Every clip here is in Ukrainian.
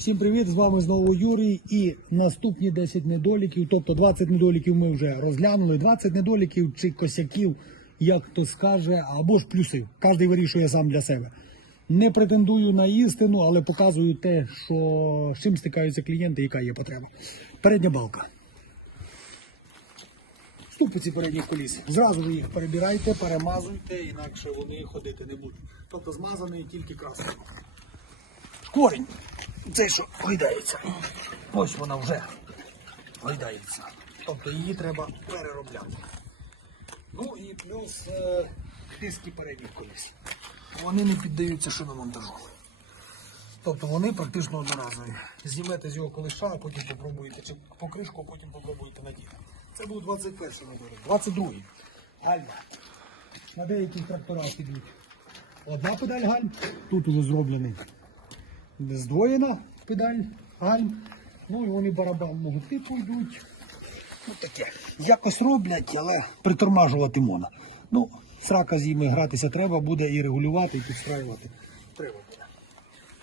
Всім привіт! З вами знову Юрій. І наступні 10 недоліків, тобто 20 недоліків ми вже розглянули. 20 недоліків чи косяків, як хто скаже, або ж плюси. Кожен вирішує сам для себе. Не претендую на істину, але показую те, що з чим стикаються клієнти, яка є потреба. Передня балка. Ступиці передніх коліс. Зразу ж їх перебирайте, перемазуйте, інакше вони ходити не будуть. Тобто змазаний тільки краскою. Корінь. Цей що гойдається. Ось вона вже гойдається. Тобто її треба переробляти. Ну і плюс е, диски передніх коліс. Вони не піддаються шиномонтажу. Тобто вони практично одноразові. Знімете з його колеша, а потім попробуєте, чи покришку, а потім попробуєте надіти. Це був 21 недолік. 22-й. Гальма. На деяких тракторах ідуть. Одна педаль гальм, тут уже зроблений здвоєна педаль гальм. Ну і вони барабанного типу йдуть. Ну таке. Якось роблять, але притормажувати можна. Ну, срака з ними гратися треба буде і регулювати, і підстраювати. Треба буде.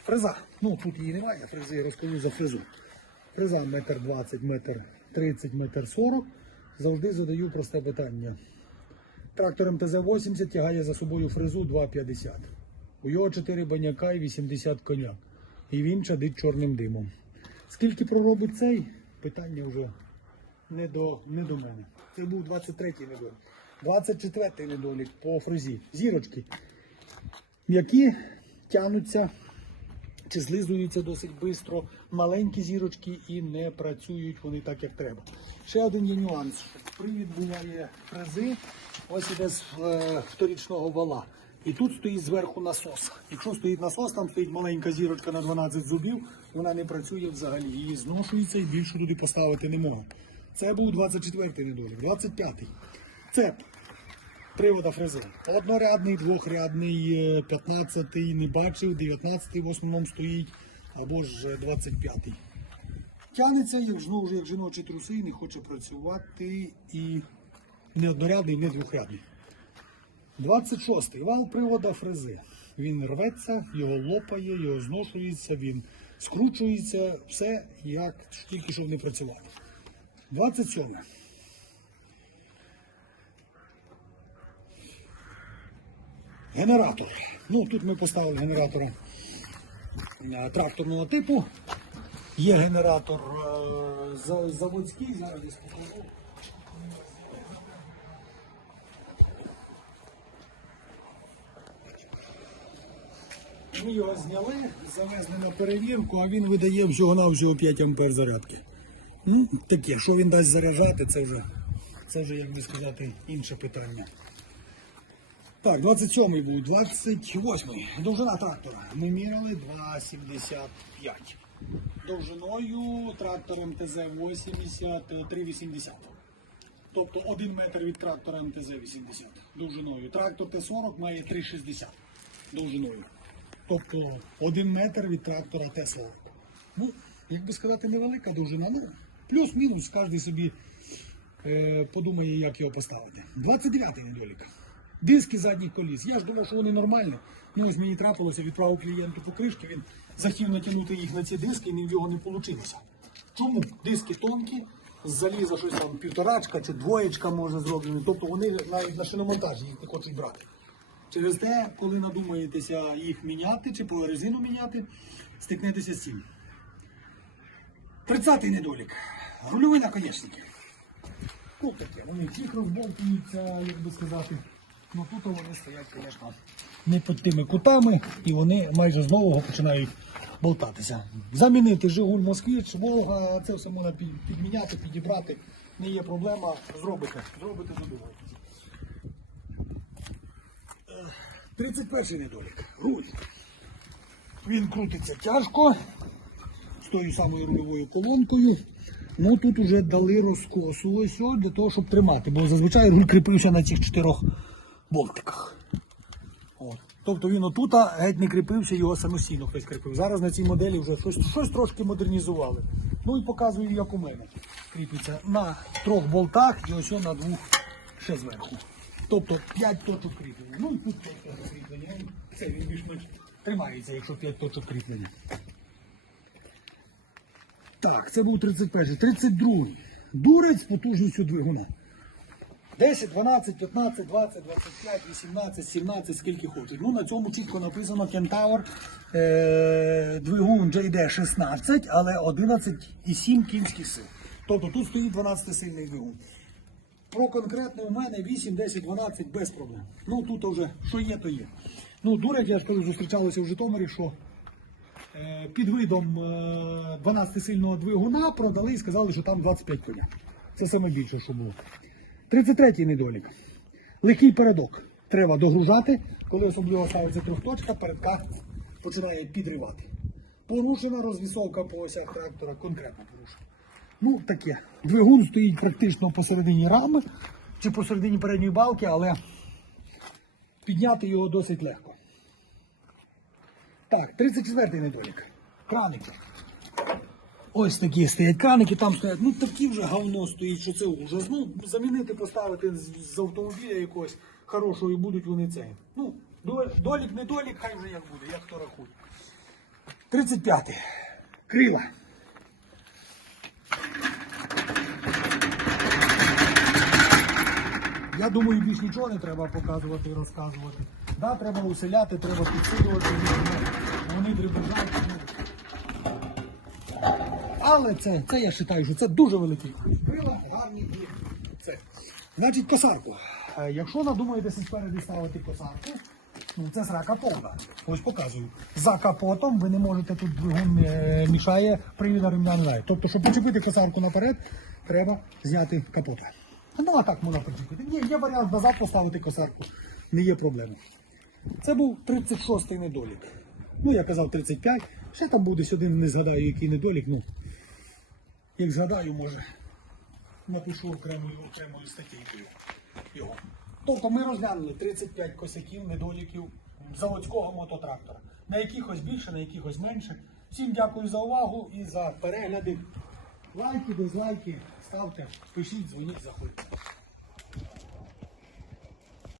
Фреза. Ну тут її немає, фрези я розкажу за фрезу. Фреза метр 20, метр 30, метр 40. Завжди задаю просте питання. Трактор МТЗ-80 тягає за собою фрезу 2,50. У його 4 баняка і 80 коняк. І він чадить чорним димом. Скільки проробить цей? Питання вже не до, не до мене. Це був 23-й недолік. 24-й недолік по фрезі. Зірочки, які тянуться чи злизуються досить швидко. Маленькі зірочки і не працюють вони так, як треба. Ще один є нюанс. Привід буває фрези, ось іде з е, вторічного вала. І тут стоїть зверху насос. Якщо стоїть насос, там стоїть маленька зірочка на 12 зубів, вона не працює взагалі. Її зношується і більше туди поставити не можна. Це був 24-й недолік, 25-й. Цеп привода фрези. Однорядний, двохрядний, е, 15-й не бачив, 19-й в основному стоїть, або ж е, 25-й. Тянеться, як знову ж як жіночі труси, не хоче працювати і не однорядний, не двохрядний. 26-й вал привода фрези. Він рветься, його лопає, його зношується, він скручується, все як тільки щоб не працювати. 27. Генератор. Ну, тут ми поставили генератора е, тракторного типу. Є генератор е, заводський, зараз десь покажу. Ми його зняли, завезли на перевірку, а він видає всього-навсього 5 ампер зарядки. Ну, таке, що він дасть заряджати, це вже, це вже, як би сказати, інше питання. Так, 27-й був, 28-й. Довжина трактора. Ми міряли 2,75. Довжиною трактор МТЗ-80 3,80. Тобто 1 метр від трактора МТЗ-80 довжиною. Трактор Т-40 має 3,60 довжиною. Тобто 1 метр від трактора Т-40. Ну, як би сказати, невелика довжина. Ну, плюс-мінус, кожен собі е, подумає, як його поставити. 29-й недолік. Диски задніх коліс. Я ж думав, що вони нормальні. Ну, ось мені трапилося, відправив клієнту покришки, він захотів натягнути їх на ці диски, і в нього не вийшло. Чому? Диски тонкі, з заліза щось там півторачка чи двоєчка може зроблені. Тобто вони навіть на шиномонтажі їх не хочуть брати. Через те, коли надумаєтеся їх міняти чи по резину міняти, стикнетеся з цим. 30-й недолік. Рульові наконечники. Ну таке, вони всіх розболтуються, як би сказати. Ну тут вони стоять, звісно, не під тими кутами, і вони майже з нового починають болтатися. Замінити Жигуль Москвич, Волга, це все можна підміняти, підібрати. Не є проблема, зробите, зробите задоволення. 31 недолік. Руль. Він крутиться тяжко, з тою самою рульовою колонкою. Ну тут вже дали розкосу ось для того, щоб тримати, бо зазвичай руль кріпився на цих чотирьох болтиках. От. Тобто він отута геть не кріпився, його самостійно хтось кріпив. Зараз на цій моделі вже щось, щось трошки модернізували. Ну і показую, як у мене. Кріпиться на трьох болтах і ось на двох ще зверху. Тобто 5 точок кріплення. Ну і тут 5 точок. Це він більш-менш тримається, якщо 5 точок кріплення. Так, це був 31. 32. Дурець з потужністю двигуна. 10, 12, 15, 20, 25, 18, 17, скільки хочуть. Ну, на цьому чітко написано Кентавр е, двигун JD 16, але 11,7 кінських сил. Тобто тут стоїть 12-сильний двигун. Про конкретно у мене 8, 10, 12 без проблем. Ну тут вже що є, то є. Ну, дурять, я ж кажу, зустрічалися в Житомирі, що е, під видом е, 12-сильного двигуна продали і сказали, що там 25 коня. Це саме більше, що було. 33-й недолік. Легкий передок. Треба догружати, коли особливо ставиться трьохточка, передка починає підривати. Порушена розвісовка по осях трактора, конкретно порушена. Ну, таке. Двигун стоїть практично посередині рами чи посередині передньої балки, але підняти його досить легко. Так, 34-й недолік. Краники. Ось такі стоять краники, там стоять, ну такі вже говно стоїть, що це ужас. Ну, замінити, поставити з, автомобіля якогось хорошого і будуть вони це. Ну, долік, недолік, хай вже як буде, як хто рахує. 35. Крила. Я думаю, більш нічого не треба показувати і розказувати. Да, треба уселяти, треба підсилювати, вони дребезжать. ну. Але це, це я вважаю, що це дуже великий плюс. Гарні і це. Значить, косарку. Е, Якщо надумаєтеся спереду ставити косарку, ну це срака повна. Ось показую. За капотом ви не можете тут двигун е, мішає, привіда ремня немає. Тобто, щоб почепити косарку наперед, треба зняти капота. Ну а так можна почепити. Ні, є варіант назад поставити косарку. Не є проблеми. Це був 36-й недолік. Ну, я казав 35. Ще там буде сюди, не згадаю, який недолік. Ну, як згадаю, може, напишу окремою окремою статтєю його. Тобто ми розглянули 35 косяків, недоліків заводського мототрактора. На якихось більше, на якихось менше. Всім дякую за увагу і за перегляди. Лайки, дизлайки, ставте, пишіть, дзвоніть, заходьте.